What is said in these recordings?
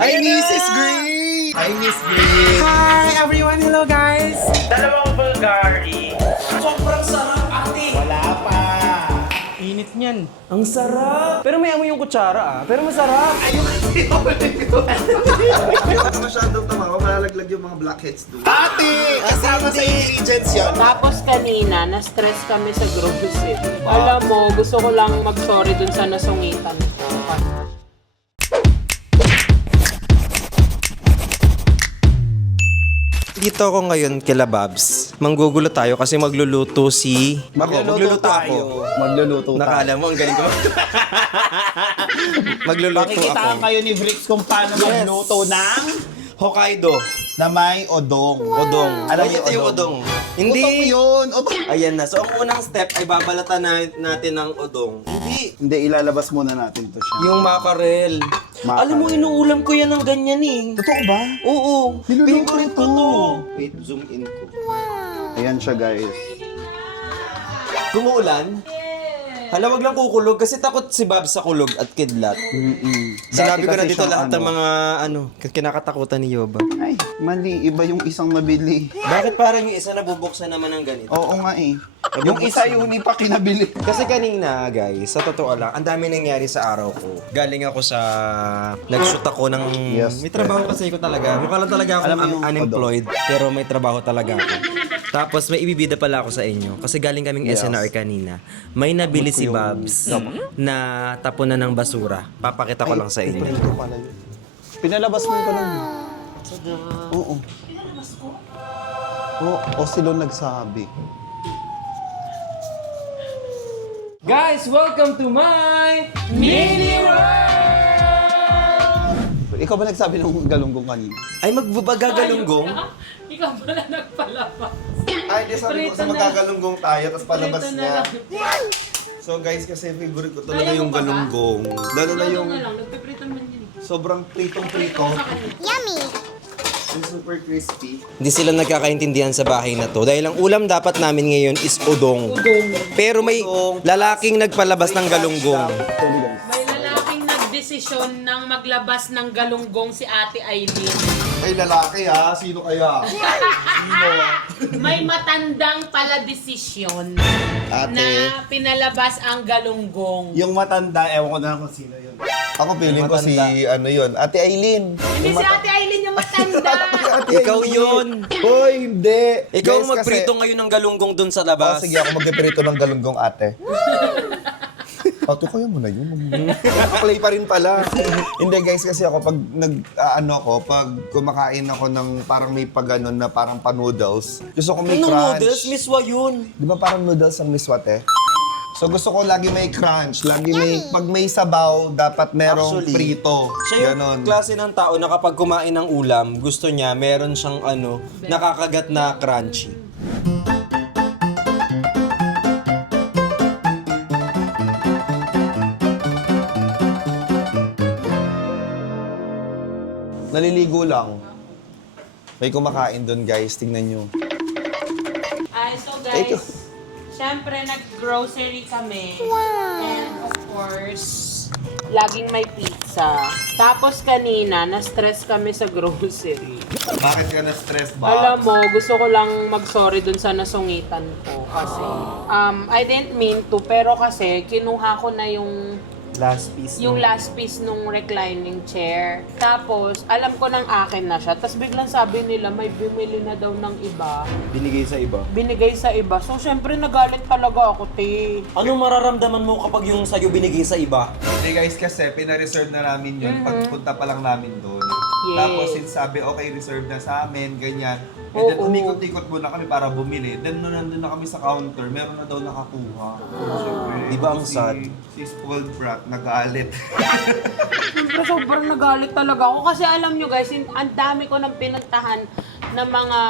Hi, Mrs. Green! Hi, Miss Green! Hi everyone! Hello guys! Dalawang Bulgari. Sobrang sarap, ate. Wala pa! Init niyan. Ang sarap! Pero may amoy yung kutsara Pero masarap! Huwag ka masyadong tumawa, malalaglag yung mga blackheads doon. Ate! Kasama sa ingredients yun. Tapos kanina, na-stress kami sa grocery. Alam mo, gusto ko lang mag-sorry dun sa nasungitan ko. Dito ako ngayon kila Babs. Manggugulo tayo kasi magluluto si... Magluluto ako. Magluluto tayo. Nakala mo, ang galing ko. Magluluto Pakikitaan ako. kayo ni Bricks kung paano magluto ng Hokkaido. na may odong. Odong. Alam Ay, niyo ito yung odong. Hindi Hindi. yun! Ayan na. So, ang unang step ay babalatan natin ng odong. Hindi. Hindi, ilalabas muna natin to siya. Yung mackerel. Mackerel. Alam mo, inuulam ko yan ng ganyan eh. Totoo ba? Oo. Niluluto Favorite ko to. to. Wait, zoom in ko. Ayan siya, guys. Gumuulan? Hala, wag lang kukulog kasi takot si Bob sa kulog at kidlat. Sinabi ko na dito lahat ng mga kinakatakutan ni Yoba. Ay, mali. Iba yung isang nabili. Bakit parang yung isa nabubuksan naman ng ganito? Oo nga eh. Yung isa yung hindi pa kinabili. Kasi kanina, guys, sa totoo lang, ang dami nangyari sa araw ko. Galing ako sa... Nag-shoot ako ng... Yes. May trabaho kasi ko talaga. Mukha lang talaga Alam mo akong yung unemployed. Pero may trabaho talaga ako. Tapos may ibibida pala ako sa inyo. Kasi galing kaming SNR kanina. May nabili si Babs na tapunan ng basura. Papakita ko lang sa inyo. Ito pala yun. Pinalabas mo ko lang. Oo. O sila nagsabi. Guys, welcome to my... Ikaw ba nagsabi ng galunggong kanina? Ay, magbabagagalunggong? Ikaw pala nagpalabas. Ay, di sabi ko sa magkagalunggong tayo, tapos palabas Prito na niya. lang. So guys, kasi favorite ko talaga Ayaw yung mo ba ba? galunggong. Lalo na yung Ano lang, nagpiprito man yun. sobrang pritong-prito. Yung super crispy. Hindi sila nagkakaintindihan sa bahay na to dahil ang ulam dapat namin ngayon is udong. Pero may lalaking nagpalabas ng galunggong. May lalaking nagdesisyon ng maglabas ng galunggong si Ate Aileen. Ay, lalaki ha? Sino kaya? Sino? May matandang pala desisyon Ate. na pinalabas ang galunggong. Yung matanda, ewan ko na kung sino yun. Ako feeling ko si, ano yun, Ate Aileen. Hindi si Ate Aileen yung matanda. Ikaw yun! Hoy, hindi! Ikaw Guys, ang magprito ngayon ng galunggong dun sa Oh, labas. sige, ako magpiprito ng galunggong ate. Ate, kaya mo na yun. Nakaplay pa rin pala. Hindi guys, kasi ako pag pag kumakain ako ng parang may pag-ganon na parang pa-noodles, gusto ko may Anong crunch. noodles? Miswa yun. Di ba parang noodles ang miswate? So gusto ko lagi may crunch, lagi may, pag may sabaw, dapat merong Actually, prito. Siya Ganon. yung klase ng tao na kapag kumain ng ulam, gusto niya, meron siyang nakakagat na crunchy. Naliligo lang. May kumakain doon guys, tingnan nyo. Ay, so Ito. guys, syempre nag-grocery kami. And of course, laging may pizza. Tapos kanina, na-stress kami sa grocery. Bakit ka na-stress ba? Alam mo, gusto ko lang mag-sorry dun sa nasungitan ko. Kasi, I didn't mean to, pero kasi kinuha ko na yung Last piece. last piece nung reclining chair. Tapos, alam ko ng akin na siya. Tapos biglang sabi nila, may bumili na daw ng iba. Binigay sa iba. Binigay sa iba. So, syempre, nagalit talaga ako, te. Anong mararamdaman mo kapag yung sa'yo binigay sa iba? Hindi guys, kasi pina-reserve na namin yun pagpunta pa lang namin doon. Yes. Tapos since sabi, okay, reserve na sa amin, ganyan. And then Oo. umikot-ikot muna kami para bumili. Then nung nandun na kami sa counter, meron na daw nakakuha. Siyempre, Di ba ang sad? Si spoiled brat, nag-aalit. Siyempre, sobrang nagalit talaga ako. Kasi alam nyo guys, ang dami ko nang pinuntahan na mga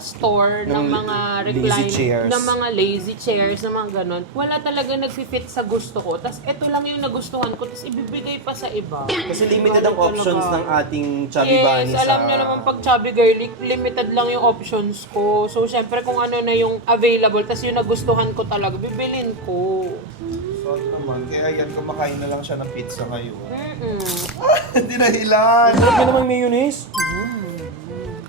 store, ng mga recline, chairs. ng mga lazy chairs, ng mga ganon. Wala talaga nag-fit sa gusto ko. Tapos ito lang yung nagustuhan ko, tapos ibibigay pa sa iba. Kasi limited ang Grabe options talaga. ng ating chubby bunny Yes, alam niyo naman pag chubby girly, limited lang yung options ko. So, syempre kung ano na yung available, tapos yung nagustuhan ko talaga, bibilin ko. Sorry naman, kaya yan, kumakain na lang siya ng pizza ngayon. Mm-mm. Hindi nahilan! Sarap na namang mayonnaise.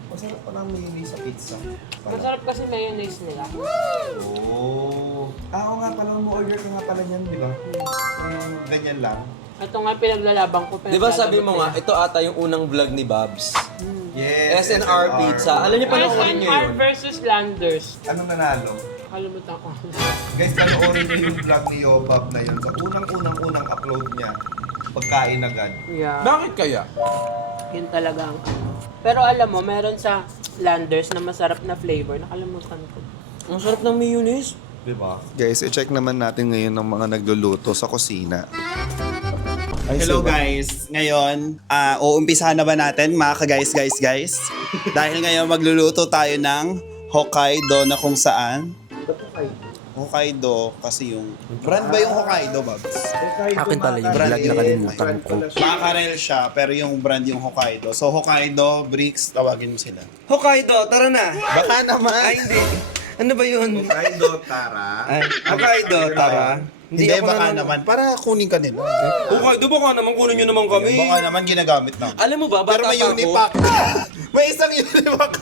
Masarap pa lang mayonnaise sa pizza. Masarap kasi mayonnaise nila. Oo nga pala, mo-order ka nga pala niyan, di ba? Ganyan lang. Ito nga pinaglalabang ko. Di ba sabi mo nga, ito ata yung unang vlog ni Babs. Yes, SNR Pizza. Alam niyo pa nung niyo SNR yun? versus Landers. Anong nanalo? Kalimutan ko. Guys, panoorin niyo yung vlog ni Yobab na yun. Sa unang upload niya, pagkain agad. Yeah. Bakit kaya? Yun talaga ang ano. Pero alam mo, meron sa Landers na masarap na flavor. Nakalimutan ko. Ang sarap ng mayonnaise. Diba? Guys, i-check naman natin ngayon ng mga nagluluto sa kusina. Hello guys! Ngayon, uumpisahan na ba natin mga ka-guys, guys? Dahil ngayon magluluto tayo ng Hokkaido na kung saan. Hokkaido kasi yung... Brand ba yung Hokkaido, Babs? Akin pala yung Brand vlog, yun. nakalimutan ko. Mackerel siya, pero yung brand yung Hokkaido. So Hokkaido, Bricks, tawagin mo sila. Hokkaido, tara na! Baka naman! Ay, hindi. Ano ba yun? Hokkaido, Tara. Ay, Hokkaido, tara. Hindi, baka naman. Para kunin ka nila. Hokkaido, baka naman kunin nyo naman kami. Baka naman ginagamit na. Alam mo ba, Pero bata may pa ako. unipack. May isang unipack.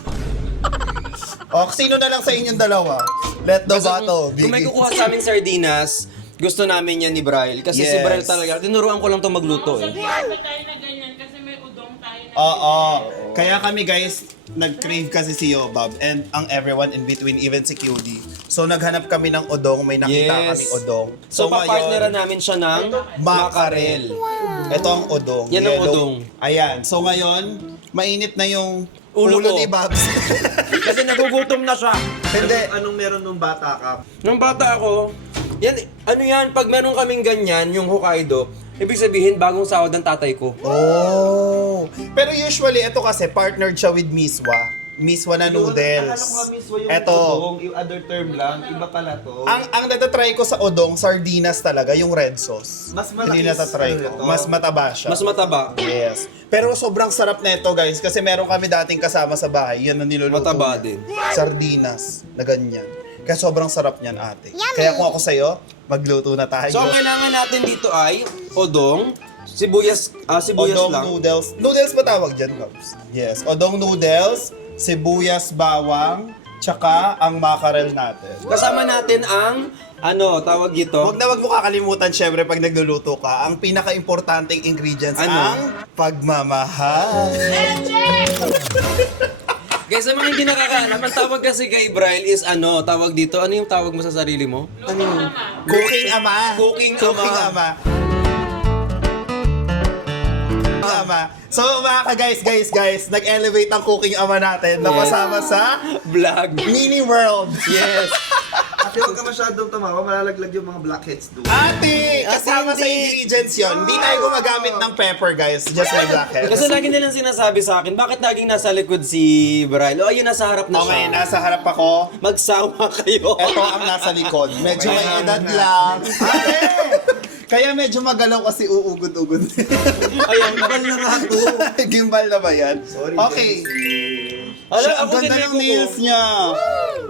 O, sino na lang sa inyong dalawa? Let the battle Kung may begin. kukuha sa aming sardinas, gusto namin yan ni Braille. Kasi si Yes. Braille talaga, tinuruan ko lang to magluto eh. Sabihin ba tayo na ganyan kasi may udong tayo na Oo. Kaya kami guys, nag-crave kasi si Yobab and ang everyone in between, even si QD. So naghanap kami ng odong, may nakita Yes. kaming odong. So, papartneran namin siya ng Mackerel. Ito ang odong. Yan ang Yellow. odong. Ayan. So ngayon, mainit na yung Ulo ulo ko. ni Babs. Kasi nagugutom na siya. Hindi. Anong meron nung bata ka? Nung bata ako, yan, ano yan, pag meron kaming ganyan, yung Hokkaido, ibig sabihin, bagong sahod ng tatay ko. Oh. Pero usually, ito kasi, partnered siya with Miswa. Miswa na noodles. Akala ko nga mismo yung Ito. udong, yung other term lang, iba pala to. Ang natatry ko sa odong, sardinas talaga, yung red sauce. Mas malaki Hindi natatry ano ko. ito? Mas mataba siya. Mas mataba. Yes. Pero sobrang sarap na ito, guys, kasi meron kami dating kasama sa bahay. Yan ang niluluto Mataba niya. din. Sardinas na ganyan. Kaya sobrang sarap niyan, ate. Kaya kung ako sa'yo, magluto na tayo. So, ang kailangan natin dito ay odong, sibuyas Odong lang. noodles. Noodles ba tawag dyan, Babs? Yes. Odong noodles, sibuyas, bawang, tsaka ang mackerel natin. Kasama natin ang, tawag dito. Huwag mo kakalimutan, syempre, pag nagluluto ka, ang pinaka-importanting ingredients Ano? ang pagmamahal. Guys, sa mga hindi nakakaalam, ang tawag kasi kay Braille is tawag dito. Ano yung tawag mo sa sarili mo? Cooking ama. Cooking ama. Ama. So mga ka-guys, nag-elevate ang cooking ama natin na Yes. kasama sa Vlog. Mini World. Yes. Ate, huwag ka masyadong tumawa, malalaglag yung mga blackheads doon. Ate, kasama sa ingredients yon. Hindi tayo gumagamit ng pepper, guys. Just my blackhead. Kasi lagi nilang sinasabi sa akin, bakit laging nasa likod si Braille? O, ayun, nasa harap na Okay, siya. nasa harap ako. Magsama kayo. Ito ang nasa likod. Medyo may edad lang. Ate! Kaya medyo magalaw kasi uugod-ugod. Ayan, bakal na nga to. Gimbal na ba yan? Sorry, Okay. Alam, Siya, ang ako ganda ganyan ng ko. nails niya.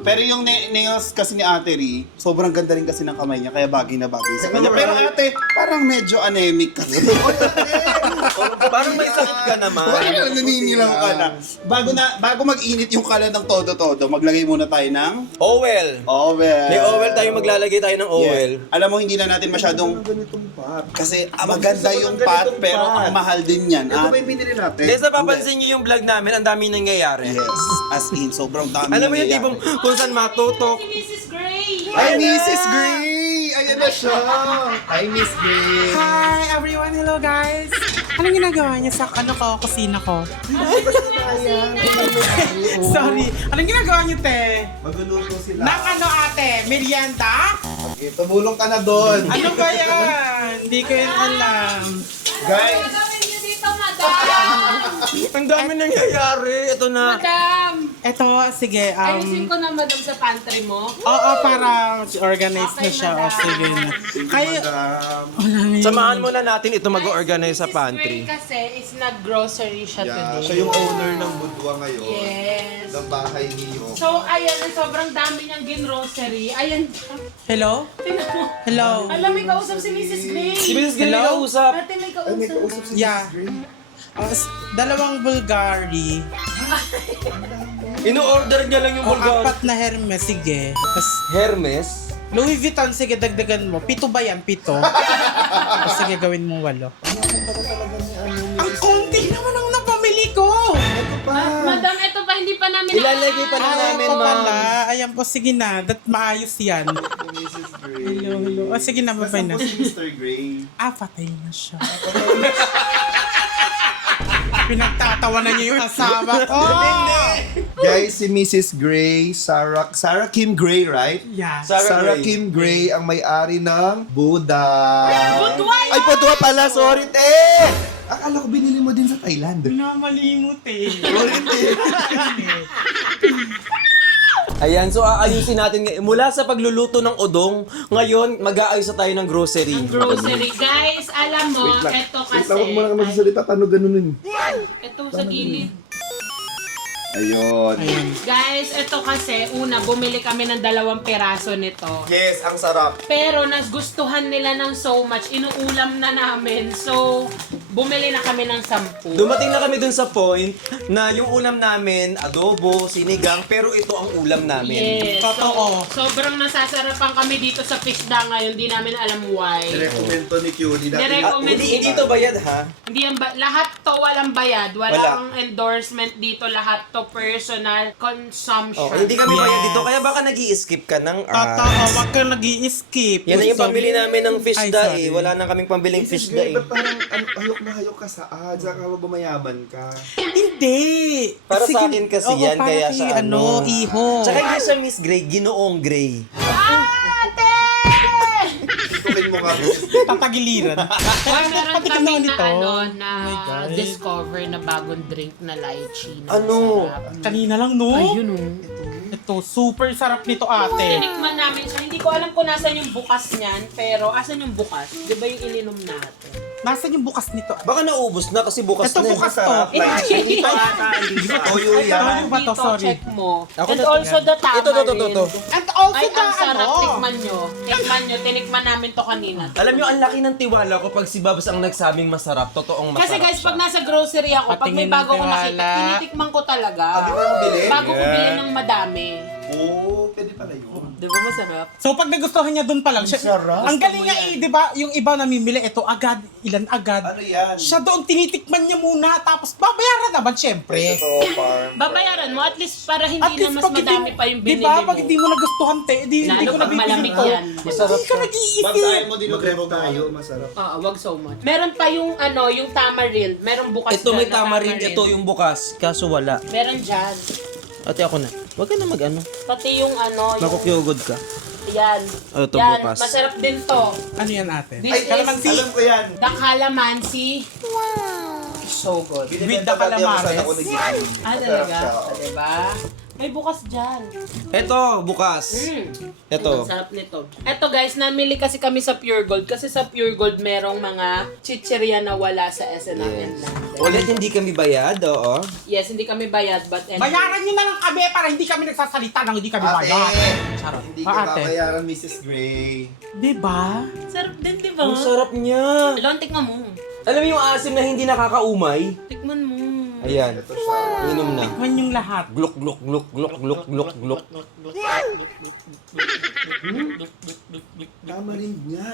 Pero yung nails kasi ni Ate Ri, sobrang ganda rin kasi ng kamay niya, kaya bagay na bagay sa kanya. Pero ate, parang medyo anemic kasi. Parang may sakit ka naman. Parang naninilaw ka na. Bago mag-init yung kalan ng todo-todo, maglagay muna tayo ng Owel. Owel. May Owel tayo, maglalagay tayo ng Owel. Yes. Alam mo, hindi na natin masyadong... Ganitong pot. Kasi maganda yung pot, pero ang mahal din yan. Ito ba yung binili natin? Guys, napapansin niyo yung vlog namin, ang daming nangyayari. Yes, as in, sobrang dami. Alam mo yung nangyayari. tipong kung saan matutok. Mrs. Gray! Ay, Mrs. Gray! Ayan na siya! Ay, Miss Gray! Hi everyone! Hello guys! Anong ginagawa niyo sa kusina ko? Sorry! Anong ginagawa niyo, te? Magluluto sila. Nang ate? Merienda? Tumulong ka na doon. Ano ba yan? Hindi ko yan alam. Guys, Gawin niyo dito, madam! Ang dami nangyayari. Ito na. Madam! Eto, sige. Ayusin ko na madam sa pantry mo. Oo, para organize na Okay, siya. O, madam. sige na. Kaya, Samahan muna natin ito mag-organize sa Mrs. pantry. Gray kasi is nag-grocery siya Yeah, today. siya yung owner ng Budwa ngayon. Yes. Ng bahay niyo. So, ayan, sobrang dami niyang gin-grocery. Ayan. hello? Tingnan mo. Hello? Alam, may kausap si Mrs. Gray. Si Mrs. Gray Hello? kausap. Ate, may Ay, may kausap. kausap si Yeah. Mrs. Gray. Dalawang Bulgari. Ino-order niya lang yung O, Bulgari. 4 na Hermes, sige. Tapos, Hermes? Louis Vuitton, sige, dagdagan mo. 7 ba yan? 7? Sige, gawin mo 8. Ang konti naman ang napamili ko! Madam, ito pa, hindi pa namin Ilalagay pa lang Ayan namin, po ma'am. pala. Ayan po, sige na. Maayos yan. Mrs. Gray. Hello, hello. O, sige na, babay na. Si Mr. Gray. Patay na siya. Pinagtatawanan niyo yung asawa ko! Guys, si Mrs. Gray, Sarah Kim Gray, right? Yeah. Sarah Gray. Kim Gray ang may-ari ng Buda. Budwa yan! Ay, Budwa pala. Sorry, te! Akala ko binili mo din sa Thailand. Pinamalimot eh. Sorry, te. Ayan, so aayusin natin ngayon. Mula sa pagluluto ng udong, ngayon mag-aayos na tayo ng grocery. Grocery. Guys, alam mo, ito kasi. Wait lang, huwag mo lang magsasalita. Paano ganunin? Ito sa gilid. Ayun. Guys, ito kasi, una, bumili kami ng 2 piraso nito. Yes, ang sarap. Pero nagustuhan nila ng so much, inuulam na namin. So, bumili na kami ng 10. Dumating na kami dun sa point na yung ulam namin, adobo, sinigang, pero ito ang ulam namin. Yes. Totoo. So, sobrang nasasarapan kami dito sa Fishda ngayon. Di namin alam why. Recommend to ni Q. Di natin Nire-recommend Hindi to bayad ha? Hindi yan lahat to walang bayad. Walang endorsement dito. Lahat to personal consumption. Oh, hindi kami bayad Yes. dito, kaya baka nag-i-skip ka ng Totoo, wag kang nag-i-skip. Yan na yung pambili namin ng fish Ay, da sorry. eh. Wala na kaming pambiling Mrs. fish da Gray, eh. ba't parang hayok na hayok ka sa ads? Saka mo bumayaman ka? Hindi. Para sa akin kasi oo, yan, para kaya kay, sa ano. iho. Tsaka hindi siya Miss Gray, Ginoong Gray. Ate! Tukin mo ka, Mrs. Gray. Tatagiliran. Meron Patikim kami naman na ito. na Oh my God. discover na bagong drink na lychee. Na Ano? masarap. Kanina lang, no? Ayun oh. Ito, super sarap nito, ate. Tinikman namin siya. Hindi ko alam kung nasan yung bukas niyan, pero asan yung bukas? Di ba yung ininom natin? Nasaan yung bukas nito? Baka naubos na kasi bukas Ito, na. bukas to. Sarap. Hindi pa ata. Hindi pa toyo yan. Ano ba to? Dito, Sorry. check mo. Ako And na- also the tamarind. Ito. And also Ay, the ang sarap. ano. Tikman nyo. Tikman nyo. Tinikman namin to kanina. Alam nyo, ang laki ng tiwala ko pag si Babs ang nagsabing masarap, totoong masarap Kasi guys, siya. pag nasa grocery ako, pag may Patingin bago ng ko nakita, tiwala. tinitikman ko talaga. Di ba mo bili? Bago ko bilhin ng madami. Oo, pwede pala yun. Di ba masarap? So pag nagustuhan niya doon pa lang, siya, sarap. ang galing nga eh, di ba? Yung iba namimili, ito agad, ilan agad. Ano yan? Siya doon tinitikman niya muna, tapos babayaran naman syempre. Totoo, farm. Babayaran mo at least para hindi At na least mas pag madami hindi, pa yung di binili ba? mo. Pag hindi mo nagustuhan, hindi Lalo ko pag nabibili malamig to. yan. Hindi ka Bags, nag-iisip. ayaw mo din mag-revo tayo. Masarap. Wag so much. Meron pa yung ano, yung tamarind. Meron bukas Ito may dyan na tamarind, ito yung bukas, kaso wala. Meron dyan. Ate ako na. Huwag ka na mag-ano. Pati yung ano, yung... Makukyugod ka. Yan. Ito Yan, bukas. masarap din to. Ano yan ate? This Ay, is Kalamansi. alam ko yan. the calamansi. So good. With the calamares. Talaga? Diba? May bukas dyan. Ito, bukas. Ito. Ang sarap nito. Ito guys, namili kasi kami sa Pure Gold. Kasi sa Pure Gold, merong mga chichirya na wala sa SNRN natin. Ulit hindi kami bayad, oo. Yes, hindi kami bayad, but anyway. Bayaran niyo na lang kami para hindi kami nagsasalita nang hindi kami Ate, bayar. Charot. hindi ka Ate. babayaran, Mrs. Gray. Di ba? Sarap din, diba? Ang sarap niya. Alon, tikman mo. Alam mo yung asim na hindi nakakaumay? Tikman mo. Ayan. Ito siya. Inom na. Man yung lahat. Glok, glok, glok, glok, glok, glok, glok. Tamarind nga.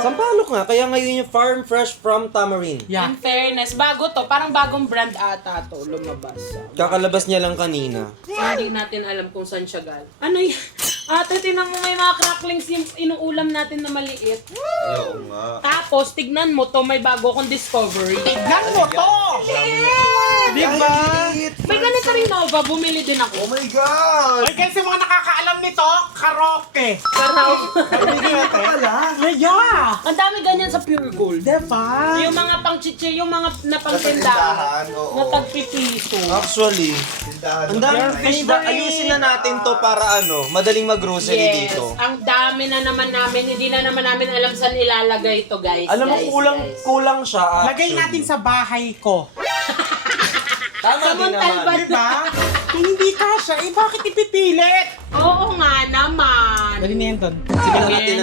Sampalok nga, kaya ngayon yung Farm Fresh from Tamarind. Yeah. In fairness, bago to. Parang bagong brand ata to lumabas. Kakalabas niya lang kanina. Hindi natin alam kung saan siya gal. Ano yan? Ate, tinan mo may mga cracklings yung inuulam natin na maliit. Ayaw nga. Tapos, tignan mo to, may bago akong discovery. Tignan mo to! Di ba? May ganito rin Nova, bumili din ako. Oh my God! Ay, kasi mga nakakaalam nito, karaoke. Yeah! Ang dami ganyan sa Pure Gold. Diba? Yung mga pang-chiche, yung mga napangtindahan, oo. na tagpipiso. Actually, Tindahan. ang daming fish na ayusin na natin to para madaling mag-grocery Yes, dito. ang dami na naman namin, hindi na naman namin alam saan ilalagay ito, guys. Alam mo, Guys, guys. kulang siya. Lagay natin sa bahay ko. Tama din naman. Diba? Kung hindi kasha, bakit ipipilit? Oo nga naman. Dali na yan doon.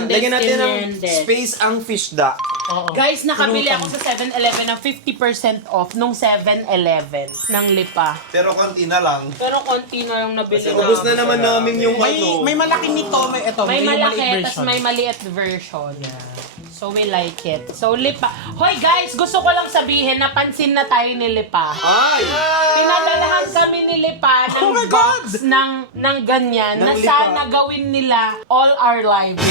Lagyan natin ng Mendes. space ang fish da. Oo. Guys, nakabili ako sa 7-Eleven ng 50% off nung 7-Eleven ng lipa. Pero konti na lang. Pero konti na yung nabili na. Ubus na naman namin yung May malaki nito, may ito. May yung malaki, maliit tas version. may maliit version. So we like it. So lipa. Hoy guys, gusto ko lang sabihin, napansin na tayo ni Lipa. Ay! Pinadalahan kami ni Lipa ng Oh my box ng ganyan Ng na Lipa. sana gawin nila all our lives.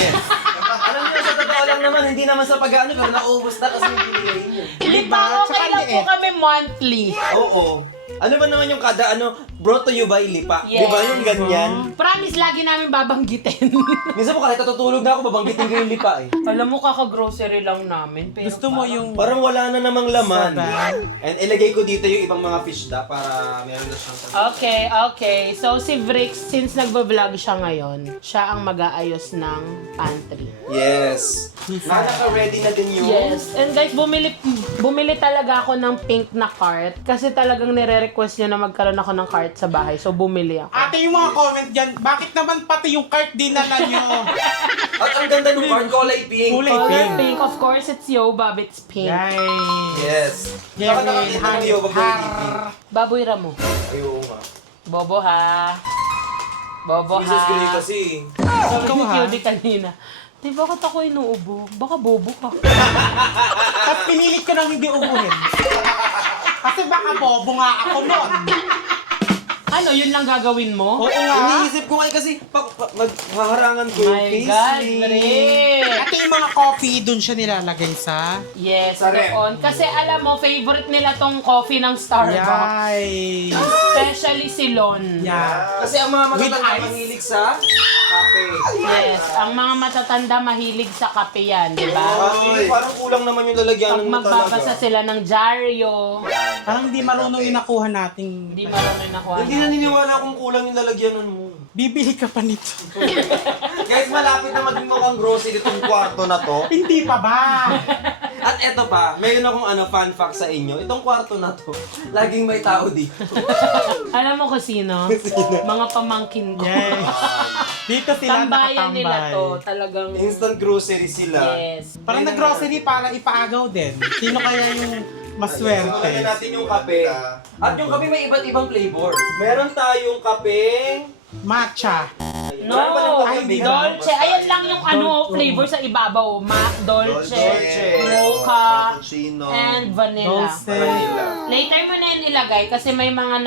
Alam niyo, sa totoo lang naman, hindi naman sa pag-ano, pero naubos na kasi yung binigay niyo. Lipa, okay Tsaka lang po liit. kami monthly. Oo. Ano ba naman yung kada, brought to you by Lipa? Yes. Di ba yung ganyan? Promise, lagi namin babanggitin. Minsan po kahit natutulog na ako, babanggitin ko yung Lipa eh. Alam mo, kaka-grocery lang namin. Pero Gusto mo yung... Parang wala na namang laman. Saban. And ilagay ko dito yung ibang mga fish da para meron na siyang Okay. So si Vrix, since nagbablog siya ngayon, siya ang mag-aayos ng pantry. Yes. Naka-ready na din yung... Yes. And guys, bumili talaga ako ng pink na cart kasi talagang nire-request niya na magkaroon ako ng cart sa bahay. So bumili ako. Ate, yung mga comment dyan, bakit naman pati yung cart dinala nyo? At ang ganda ng card, kulay pink. Kulay Color pink. pink. Of course, it's Yobab. It's pink. Yay! Yes. Yeah, Saka nakakita ng yoga ng TV. Baboy Ramo. Ay, oo nga. Bobo ha. Bobo ha. Jesus Gray kasi. Sabi Ikaw, ni ha? QD kanina. Di, bakit ako inuubo? Baka bobo ka. At pinilit ko nang hindi ubuhin. Kasi baka bobo nga ako nun. Ano, yun lang gagawin mo? Oo nga. Iniisip ko nga kasi maghaharangan ko yung My face. God, Rick! Ate, yung mga coffee, dun siya nilalagay sa... Yes, Sarap. doon. Kasi alam mo, favorite nila tong coffee ng Starbucks. Yay! Especially si Lon. Yeah. Kasi ang mga With matatanda ice? mahilig sa kape. Yes, ang mga matatanda mahilig sa kape yan, di ba? Kasi parang kulang naman yung lalagyanan Pag mo magbabasa talaga. sila ng dyaryo, Parang hindi marunong yung nakuha nating... hindi marunong nakuha. Hindi naniniwala kung kulang yung lalagyanan mo. Bibili ka pa nito. Guys, malapit na maging mukhang grocery itong kwarto na to. Hindi pa ba? At eto pa, mayroon akong fun fact sa inyo. Itong kwarto na to, laging may tao dito. Alam mo kung sino? Mga pamangkin ko. Yay! Dito sila Tambayan nila nakatambay. to. Talagang, Instant grocery sila. yes. Parang nag-grocery para ipaagaw din. Sino kaya yung Lagyan maswerte? natin yung kape. At yung kape may iba't ibang flavor. Meron tayong kapeng... Matcha. No, Meron pa ng Ay, kape hindi Dolce. Ayan lang yung flavor sa ibabaw. Dolce, Dolce, mocha, cappuccino, and vanilla. Dulce. Later mo na yan ilagay kasi may mga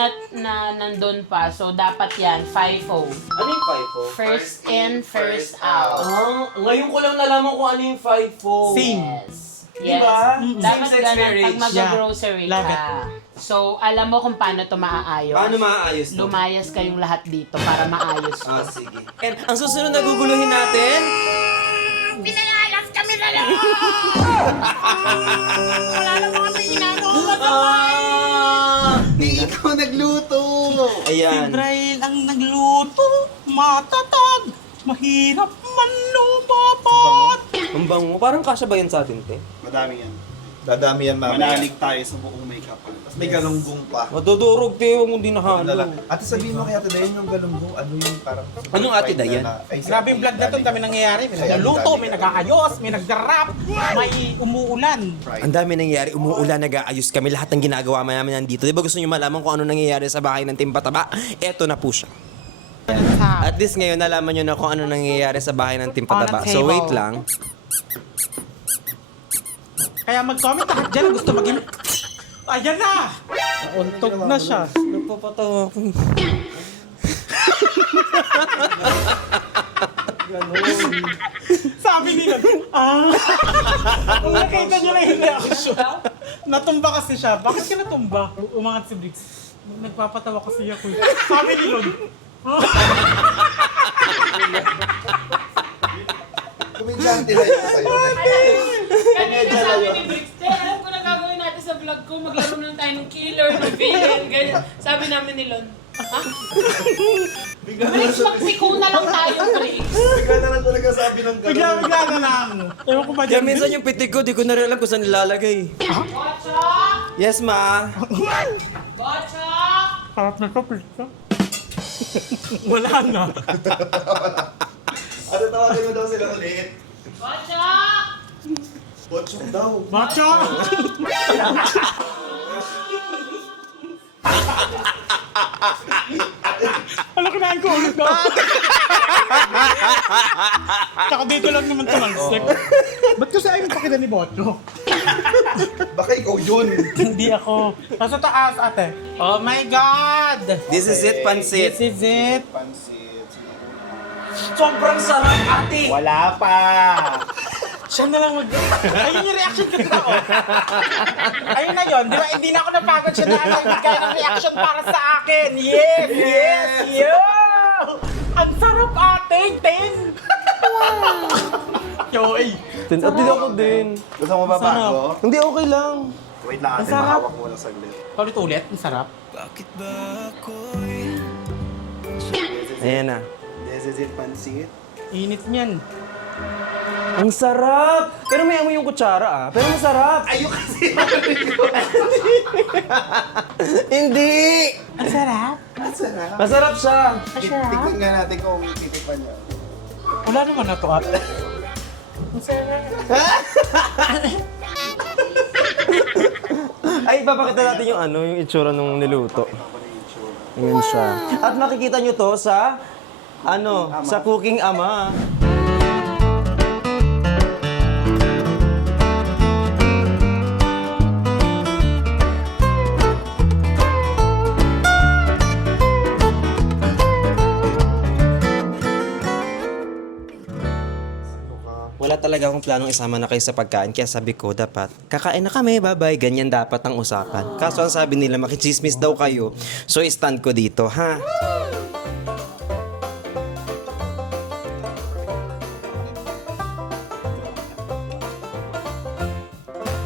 nandun pa. So, dapat yan, 5-0. Ano yung 5-4? First in, first out. Ngayon ko lang nalaman kung ano yung 5-4. Same. Yes. Diba? Dapat Same-sex ganun pag marriage. mag-grocery Yeah. Love ka. So, alam mo kung paano to maaayos. Paano maaayos to? Lumayas kayong lahat dito para maayos to. Sige. And ang susunod na guguluhin natin... Pinayalas kami na lang! Wala na mga pinano! Ikaw nagluto! Ayan. Braille ang nagluto, matatag, mahirap man lumapat. Ang bango. Parang kasya ba yan sa atin, te? Madami yan. Dadami yan mamaya. Manalig tayo sa buong makeup. Tapos may galunggong pa. Madudurog, te. Huwag mo din nahalo. Ate, sabihin mo kay Ate Dayan yung galunggong, ano yung parang... Anong Ate Dayan? Grabe yung vlog na to, ang dami nangyayari. May nagluto, may nag-aayos, may nag-rap, may umuulan. Ang dami nangyayari. Umuulan, nag-aayos kami. Lahat ng ginagawa namin nandito. Di ba gusto nyo malaman kung ano nangyayari sa bahay ng Team Pataba? Eto na po siya. At least ngayon, nalaman nyo na kung ano nangyayari sa bahay ng Team Pataba. On a So table. wait lang. Kaya mag-comment lahat dyan, gusto maging... Ayan na! Nauntog na siya. Nagpapatawa ako. Sabi Sabi nila, nakita niyo na yung reaction. Natumba kasi siya. Bakit ka natumba? Umangat si Briggs. Nagpapatawa kasi ako. Sabi ni Lon. Kumidyante na yun sa'yo. Kanina sabi ni Brix, alam ko na gagawin natin sa vlog ko, maglaro lang tayo ng killer, ng villain, ganyan. Sabi namin ni Lon, ha? Brix, magsiko na lang tayo, Brix. Bigla na lang talaga sabi ng gano'n. Bigla na lang. Ewan ko ba Kaya dyan? minsan yung pitik ko, di ko na rin alam kung saan nilalagay. Botchok! Yes, ma. Botchok! Harap na to, pizza. Wala na. Ano tawagin mo daw sila ulit? Botchok! Botsok daw. Macho! Ano kinain ko ulit daw? Tsaka dito lang naman tumalsik. Ba't kasi ayaw pakita ni Bocho? Baka ikaw yun. Hindi ako. Nasa taas, ate. Oh my God! This is it, pansit. This is it. Sobrang sarap, ate! Wala pa. Siya na lang mag... Ayun yung reaction ko tao. Ayun na yun. Di ba? Hindi na ako napagod siya na nagbigay ng reaction para sa akin. Yes! Yes! Yo! Ang sarap ate! 10! Yo, ay! At din ako din. Gusto mo ba bago? Hindi, okay lang. Wait lang, ate. sarap. Mahawak mo lang saglit. Ulit-ulit. Ang sarap. Ayan na. This is it, pansit. Init niyan. Ang sarap! Pero may amoy yung kutsara ah. Pero masarap! Ayun kasi. Hindi! Ang sarap. Masarap siya! Tingnan nga natin kung titipan niya. Wala naman na to ate. Ay, ipapakita natin yung ano, yung itsura nung niluto. Ayan siya. At makikita nyo to sa, sa Cooking Ama. Wala talaga akong planong isama na kayo sa pagkain, kaya sabi ko, dapat, kakain na kami, bye-bye, ganyan dapat ang usapan. Kaso ang sabi nila, makichismis daw kayo, so stand ko dito, ha?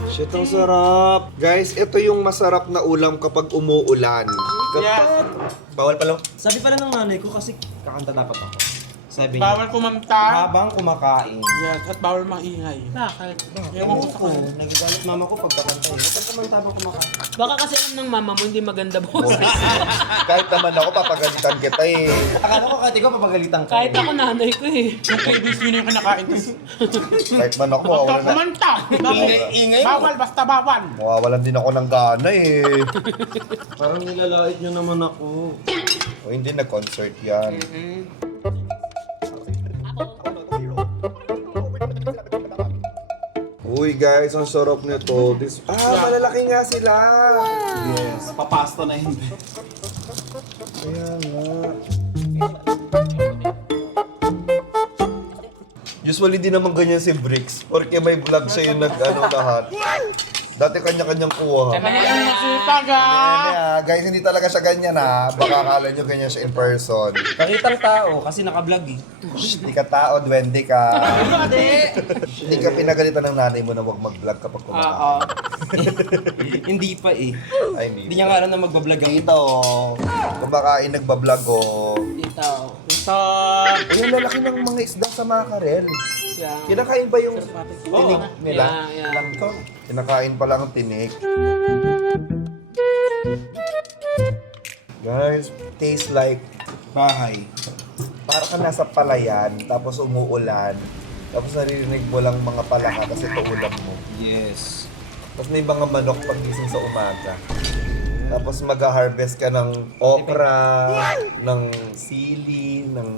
Shit, ang sarap. Guys, ito yung masarap na ulam kapag umuulan. Bawal pala. Sabi pala ng nanay ko, kasi kakanta dapat ako. Sabi niya, Bawal kumanta. habang kumakain. Yes, at bawal maingay. Bakit? Ewan ko sa Ko, kanya. nagagalit mama ko pagkakanta eh. Kapag kumanta habang kumakain. Baka kasi alam ng mama mo, hindi maganda boses. Kahit naman ako, papagalitan kita eh. Akala ko kati ko papagalitan ka. Kahit ako nanay ko eh. Yung KBS yun yung kinakain ko. Kahit man ako, Basta mawawalan, kumanta. Ingay mo. Bawal, basta bawal. mawawalan din ako ng gana eh. Parang nilalait nyo naman ako. O hindi, nag-concert yan. Uy guys, ang sarap nito. Malalaki nga sila. Yes. Papasto na hindi. Kaya nga. Usually di naman ganyan si Brix. Porque may vlog siya yung nag-ano lahat. Dati kanya-kanyang kuha. Ay, nasipag ah. Guys, hindi talaga siya ganyan ha. Baka akala nyo ganyan siya in person. Nakitang tao, kasi naka-vlog eh. Hindi ka tao, duwende ka. Hindi ka pinagalitan ng nanay mo na huwag mag-vlog kapag kumakain. Hindi pa eh. Ay, Hindi niya nga alam na magbablog ang Ito, kumakain nagbablog oh. Ito. Ito. Ay, yung lalaki ng mga isda sa makarel. Yeah. Kinakain ba yung tinig nila? Yeah. Alam ko. Kinakain pa lang ang tinig. Guys, taste like Bahay. para ka nasa palayan, tapos umuulan, tapos naririnig mo lang mga palaka kasi ito ulam mo. Yes. Tapos may mga manok pagising sa umaga. Tapos mag-harvest ka ng okra, ng sili, ng...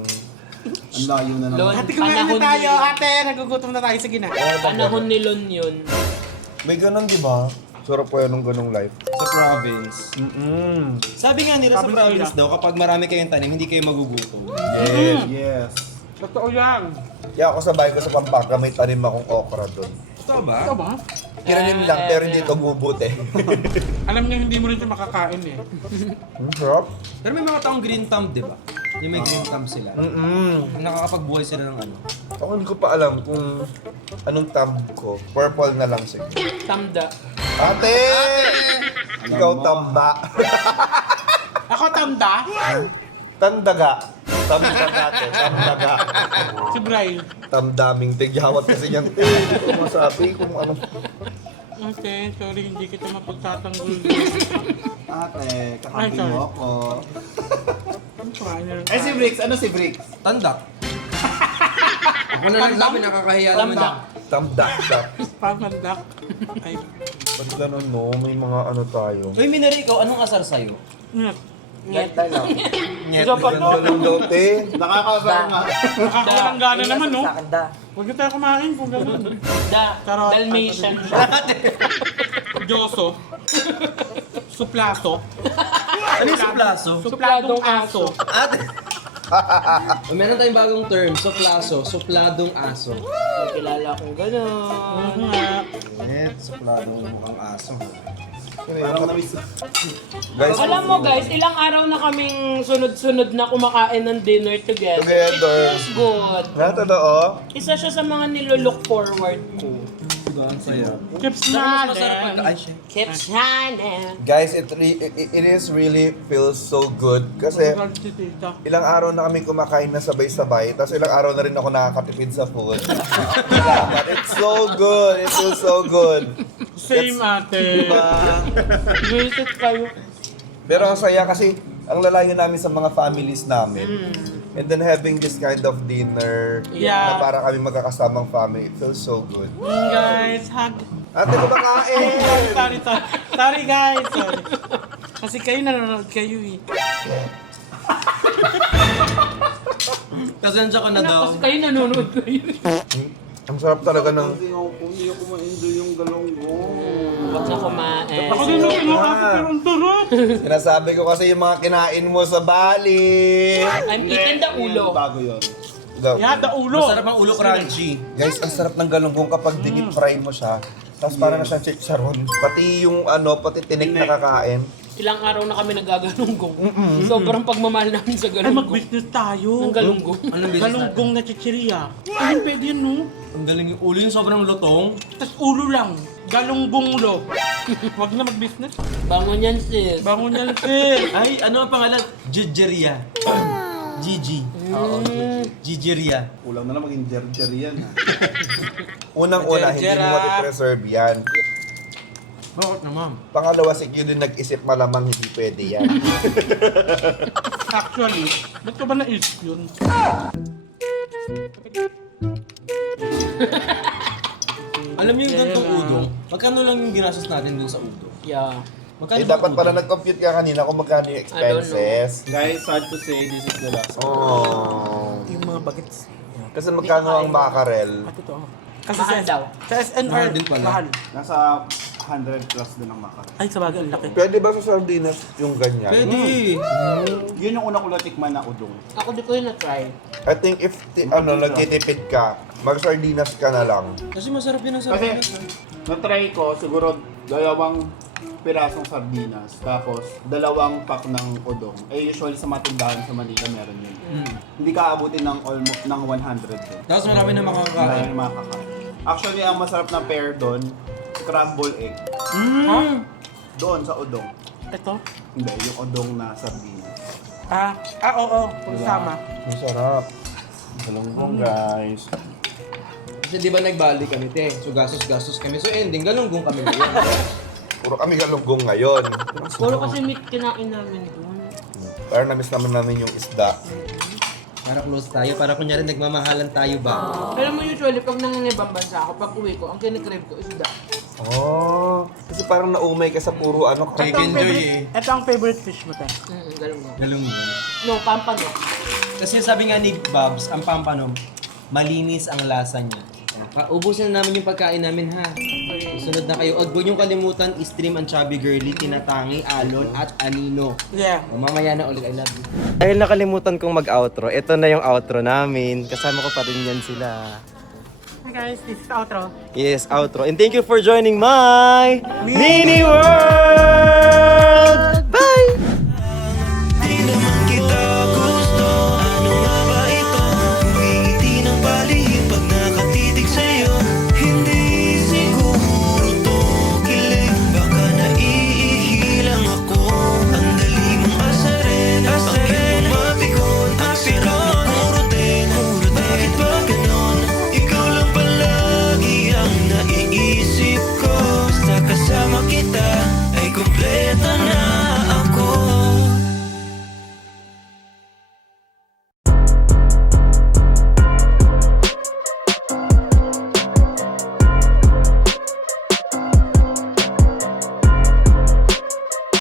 Ang layo na naman. Lon, Ate, kumain na tayo. Ate, nagugutom na tayo. Sige na. Panahon ni Lon yun. May ganun, di ba? Sarap po yan ng ganung life. Sa province. Sabi nga nila sa Province province nila. daw, kapag marami kayong tanim, hindi kayo magugutom. Yes. Yes. Totoo yan. Kaya ako sa bahay ko sa Pampanga, may tanim akong okra doon. Totoo ba? Ito ba? Tinanim lang, pero hindi ito bubuti. Alam niya hindi mo rin siya makakain eh. Sarap. Pero may mga taong green thumb, di ba? Yung may green thumb sila. Nakakapagbuhay sila ng ano. Ako hindi ko pa alam kung anong thumb ko. Purple na lang siguro. Tamda. Ate! Ikaw tamba. Ako tanda. Tandaga. Tamdaga, te. Tamdaga. Si Bray. Tamdaming tigyawat kasi niyang hindi ko masabi kung ano. Okay, sorry, hindi kita mapagtatanggol. Ate, Ay, kakabi sorry. mo ako. Ang kumain na rin. Eh, si Bricks. Ano si Bricks? Tandak. Ako na lang sabi, nakakahiya naman Tamda. yan. Tamdak siya. Pamandak. Ay, Ba't ganun no? May mga ano tayo. Uy, Minari, ikaw, anong asar sa'yo? ngit. Ngit. Nyet. Ganun daw, te. Nakakaba nga. Nakakawalang gana naman, no? Huwag na tayo kumain kung gano'n. Da. Charot. Dalmatian. Diyoso. Suplaso. Ano yung suplaso? Supladong aso. Ate! Meron tayong bagong term, suplaso, supladong aso. May kilala akong gano'n. Net, supladong mukhang aso. Parang namiss. Guys, Alam mo guys, ilang araw na kaming sunod-sunod na kumakain ng dinner together. Together. It feels good. na totoo. Isa siya sa mga nilolook forward ko. Diba? Ang saya. Chips Mas masarap na pag... Ay, shit. Keep shining. Guys, it is really feels so good. Kasi Si tita. ilang araw na kami kumakain na sabay-sabay, tapos ilang araw na rin ako nakakatipid sa food. But it's so good. It feels so good. Same ate. Visit kayo. Pero ang saya kasi ang lalayo namin sa mga families namin. And then having this kind of dinner Yeah. na para kami magkakasamang family, it feels so good. Guys, hug. Ate, kumakain! Sorry. Sorry guys. Sorry. Kasi kayo nanonood kayo eh. Pasensya ka na daw. Kasi kayo nanonood kayo. Ang sarap talaga ng... Hindi ako ma-enjoy yung galonggong. Huwag na kumain. Ako din yung ate pero ang turot. Sinasabi ko kasi yung mga kinain mo sa Bali. I'm eating the ulo. Bago yun. Yeah, the ulo. Masarap ang ulo crunchy. Guys, ang sarap ng galunggong kapag dinip-fry mo siya. Tapos parang na siyang chicharon. Pati yung pati tinik na kakain. Ilang araw na kami nagagalunggong. Sobrang pagmamahal namin sa Ay, galunggong. mag-business tayo. Ng galunggong. Anong business natin? Galunggong na chichiria. Ayun, pwede yun, no? Ang galing yung ulo yung sobrang lutong. Tapos ulo lang. Galunggong lo. Huwag na mag-business. Bangon yan sis. Bangon yan, sis. Ay, ano ang pangalan? Jigeria. Gigi. Oo, Gigeria. Kulang na lang maging jer-jer yan. Unang-una, hindi mo i-preserve yan. Bakit naman? Pangalawa, si Q din nag-isip malamang hindi pwede yan. Actually, ba't ko ba naisip yun? Alam niyo yung gantong udong? Magkano lang yung ginastos natin dun sa udong? Yeah. Magkano Eh, dapat pala nag-compute ka kanina kung magkano yung expenses. Guys, sad to say, this is the last one. Oh. Yung mga bagets. Kasi magkano ang mackerel? At ito. Kasi Mahal daw. Sa SNR, Mahal din pala. mahal. Nasa 100 plus din ang maka. Ay, sa bagay, ang laki. Pwede ba sa sardinas yung ganyan? Pwede. Yun yung una ko natikman na udong. Ako di ko yun na-try. I think if nagtitipid ka, mag-sardinas ka na lang. Kasi masarap yun ang Kasi, sardinas. na-try ko siguro 2 pirasong sardinas, tapos 2 pack ng udong. Eh, usually sa matindahan sa Manila meron yun. Hindi ka abutin ng almost ng 100 doon. Tapos marami na makakakain. Marami makakain. Actually, ang masarap na pair doon, scramble egg. Doon sa udong. Ito? Hindi, yung udong na sardinas. Oo. Sama. Masarap. Galunggong, guys. Kasi di ba nagbali kami, te? So gastos kami. So ending, galunggong kami ngayon. Puro kami galunggong ngayon. Puro kasi meat kinain namin doon. Pero na-miss namin yung isda. Para close tayo, para kunyari nagmamahalan tayo ba? Pero mo usually, pag nangingibang bansa ako, pag uwi ko, ang kinikrave ko isda. Oh, kasi parang naumay ka sa puro Chicken joy eh. Ito ang favorite fish mo, te. Galunggong. Galunggong. No, pampano. Kasi sabi nga ni Babs, ang pampano, malinis ang lasa niya. Ubusin na namin yung pagkain namin ha. Sunod na kayo. Huwag niyong kalimutan, i-stream ang Chubby Girly, Tinatangi, Alon, at Anino. Yeah. Mamaya na ulit, I love you. Dahil nakalimutan kong mag-outro, ito na yung outro namin. Kasama ko pa rin yan sila. Hi guys, this is outro. Yes, outro. And thank you for joining my Mini World!